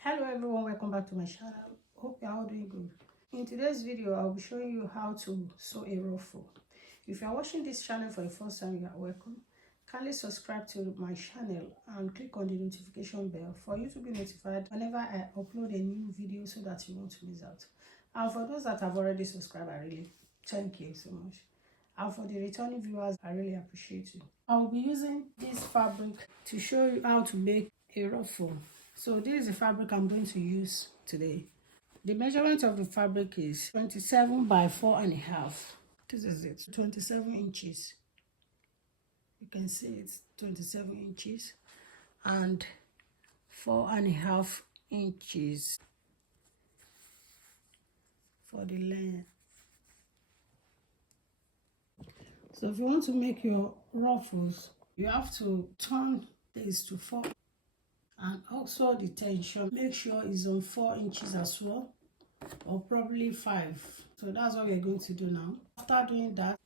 Hello everyone, welcome back to my channel. Hope you're all doing good. In today's video, I'll be showing you how to sew a ruffle. If you're watching this channel for the first time, you are welcome. Kindly subscribe to my channel and click on the notification bell for you to be notified whenever I upload a new video so that you won't miss out. And for those that have already subscribed, I really thank you so much. And for the returning viewers, I really appreciate you. I will be using this fabric to show you how to make a ruffle. So this is the fabric I'm going to use today. The measurement of the fabric is 27 by 4.5. This is it, 27 inches. You can see it's 27 inches and 4.5 inches for the length. So if you want to make your ruffles, you have to turn this to 4, and also the tension, make sure it's on 4 inches as well, or probably 5. So that's what we're going to do now. After doing that,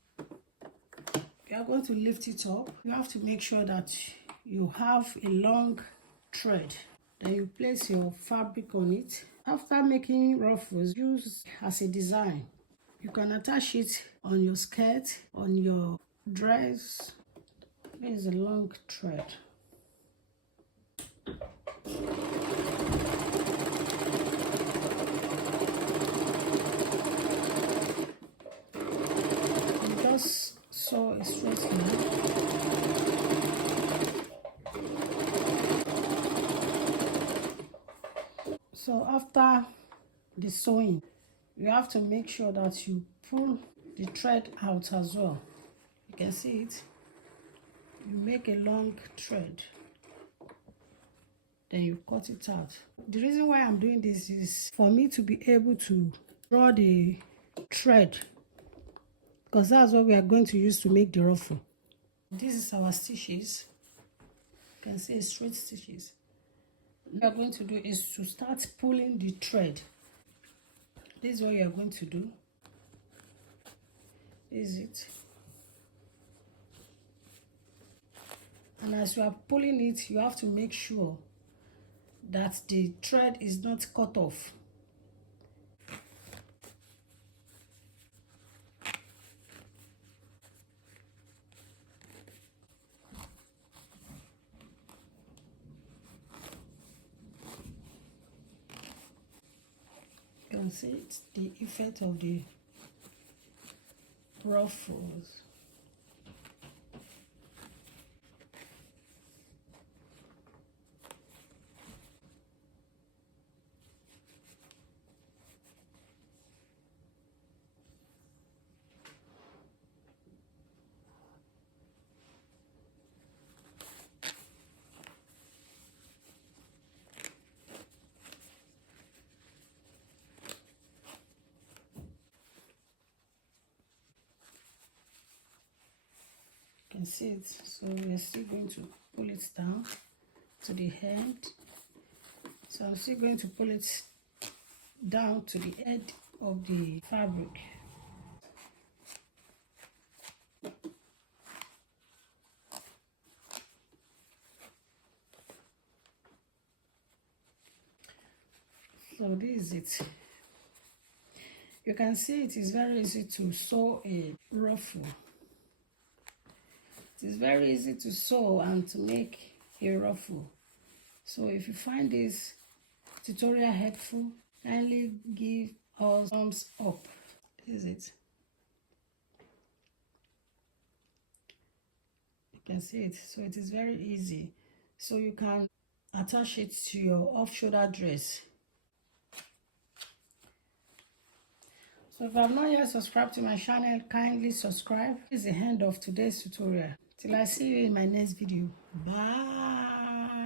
you are going to lift it up. You have to make sure that you have a long thread. Then you place your fabric on it. After making ruffles, use as a design. You can attach it on your skirt, on your dress. There is a long thread. You just sew a straight line. So after the sewing, you have to make sure that you pull the thread out as well. You can see it. You make a long thread, then you cut it out. The reason why I'm doing this is for me to be able to draw the thread, because that's what we are going to use to make the ruffle. This is our stitches. You can see straight stitches. What we are going to do is to start pulling the thread. This is what you are going to do. This is it. And as you are pulling it, you have to make sure that the thread is not cut off. You can see it's the effect of the ruffles. You can see it. So we are still going to pull it down to the head. So I'm still going to pull it down to the head of the fabric. So this is it. You can see it is very easy to sew a ruffle. It is very easy to sew and to make a ruffle. So if you find this tutorial helpful, kindly give us thumbs up. This is it. You can see it. So it is very easy. So you can attach it to your off-shoulder dress. So if you have not yet subscribed to my channel, kindly subscribe. This is the end of today's tutorial. Till I see you in my next video. Bye.